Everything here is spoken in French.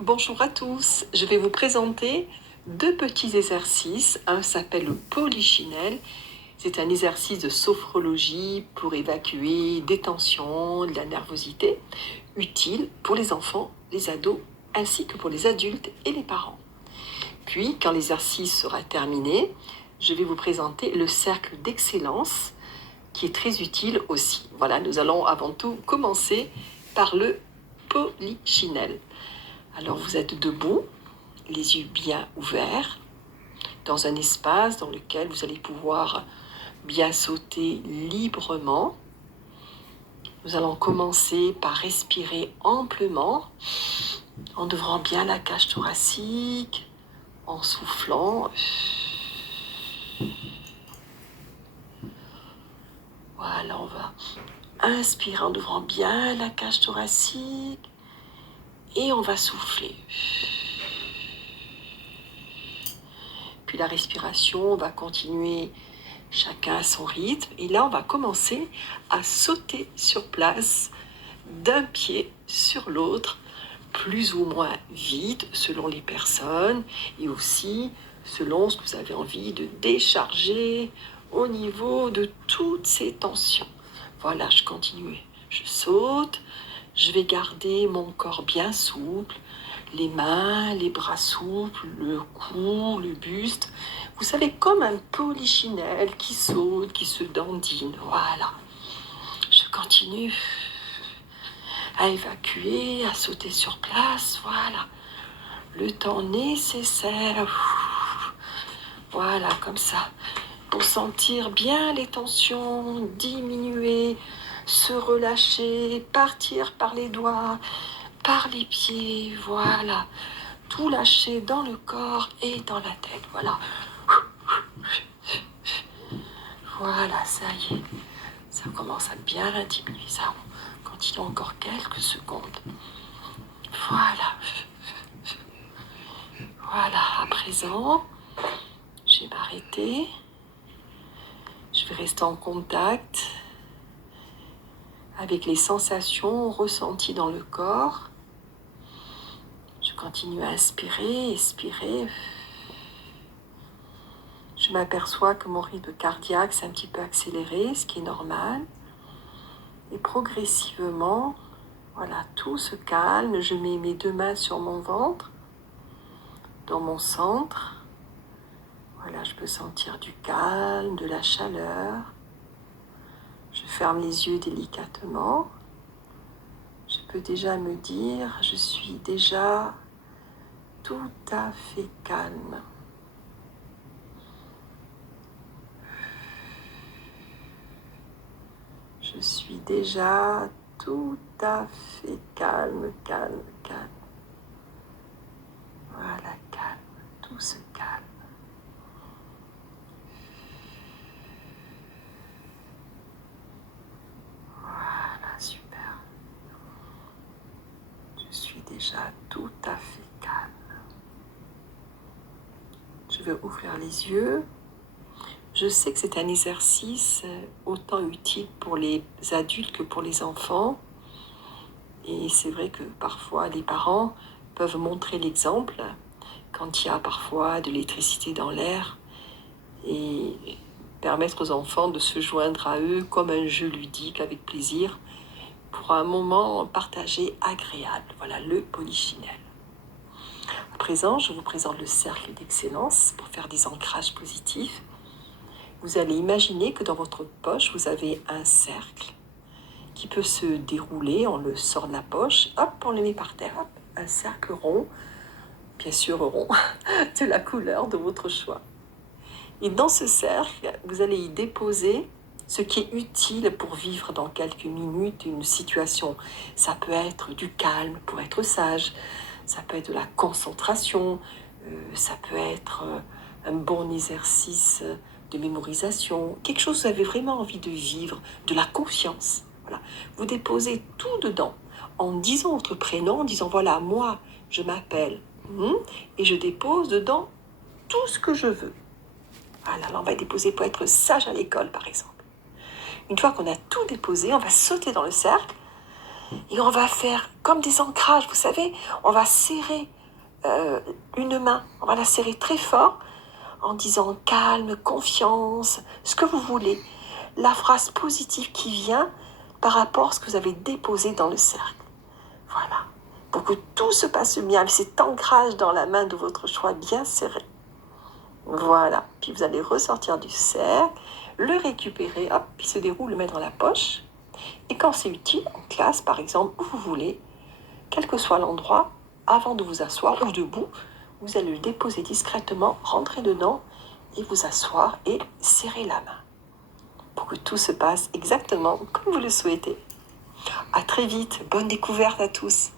Bonjour à tous, je vais vous présenter deux petits exercices. Un s'appelle le polychinelle. C'est un exercice de sophrologie pour évacuer des tensions, de la nervosité, utile pour les enfants, les ados, ainsi que pour les adultes et les parents. Puis, quand l'exercice sera terminé, je vais vous présenter le cercle d'excellence qui est très utile aussi. Voilà, nous allons avant tout commencer par le polychinelle. Alors vous êtes debout, les yeux bien ouverts, dans un espace dans lequel vous allez pouvoir bien sauter librement. Nous allons commencer par respirer amplement, en ouvrant bien la cage thoracique, en soufflant. Voilà, on va inspirer en ouvrant bien la cage thoracique et on va souffler. Puis la respiration, on va continuer chacun à son rythme. Et là, on va commencer à sauter sur place d'un pied sur l'autre, plus ou moins vite selon les personnes et aussi selon ce que vous avez envie de décharger au niveau de toutes ces tensions. Voilà, je continue. Je saute, je vais garder mon corps bien souple, les mains, les bras souples, le cou, le buste. Vous savez, comme un polychinelle qui saute, qui se dandine. Voilà. Je continue à évacuer, à sauter sur place. Voilà. Le temps nécessaire. Voilà, comme ça. Pour sentir bien les tensions diminuer, se relâcher, partir par les doigts, par les pieds, voilà. Tout lâcher dans le corps et dans la tête, voilà. Voilà, ça y est. Ça commence à bien diminuer. Ça, on continue encore quelques secondes. Voilà. Voilà, à présent, je vais m'arrêter. Je vais rester en contact avec les sensations ressenties dans le corps. Je continue à inspirer, expirer. Je m'aperçois que mon rythme cardiaque s'est un petit peu accéléré, ce qui est normal. Et progressivement, voilà, tout se calme. Je mets mes deux mains sur mon ventre, dans mon centre. Voilà, je peux sentir du calme, de la chaleur. Je ferme les yeux délicatement. Je peux déjà me dire, je suis déjà tout à fait calme. Je suis déjà tout à fait calme, calme, calme. Voilà, calme, tout se calme. Voilà, super. Je suis déjà tout à fait calme. Je vais ouvrir les yeux. Je sais que c'est un exercice autant utile pour les adultes que pour les enfants. Et c'est vrai que parfois les parents peuvent montrer l'exemple quand il y a parfois de l'électricité dans l'air et permettre aux enfants de se joindre à eux comme un jeu ludique avec plaisir pour un moment partagé agréable. Voilà le polychinelle. À présent, je vous présente le cercle d'excellence pour faire des ancrages positifs. Vous allez imaginer que dans votre poche, vous avez un cercle qui peut se dérouler. On le sort de la poche, hop, on le met par terre, hop, un cercle rond, bien sûr rond, de la couleur de votre choix. Et dans ce cercle, vous allez y déposer ce qui est utile pour vivre dans quelques minutes une situation. Ça peut être du calme pour être sage, ça peut être de la concentration, ça peut être un bon exercice de mémorisation, quelque chose que vous avez vraiment envie de vivre, de la confiance. Voilà. Vous déposez tout dedans en disant votre prénom, en disant voilà, moi, je m'appelle, et je dépose dedans tout ce que je veux. Voilà, là, on va déposer pour être sage à l'école, par exemple. Une fois qu'on a tout déposé, on va sauter dans le cercle Et on va faire comme des ancrages, vous savez, on va serrer une main, on va la serrer très fort en disant calme, confiance, ce que vous voulez. La phrase positive qui vient par rapport à ce que vous avez déposé dans le cercle. Voilà. Pour que tout se passe bien, avec cet ancrage dans la main de votre choix bien serré. Voilà. Puis vous allez ressortir du cercle, le récupérer, hop, puis se déroule, le mettre dans la poche. Et quand c'est utile, en classe par exemple, où vous voulez, quel que soit l'endroit, avant de vous asseoir ou debout, vous allez le déposer discrètement, rentrer dedans et vous asseoir et serrer la main pour que tout se passe exactement comme vous le souhaitez. À très vite, bonne découverte à tous.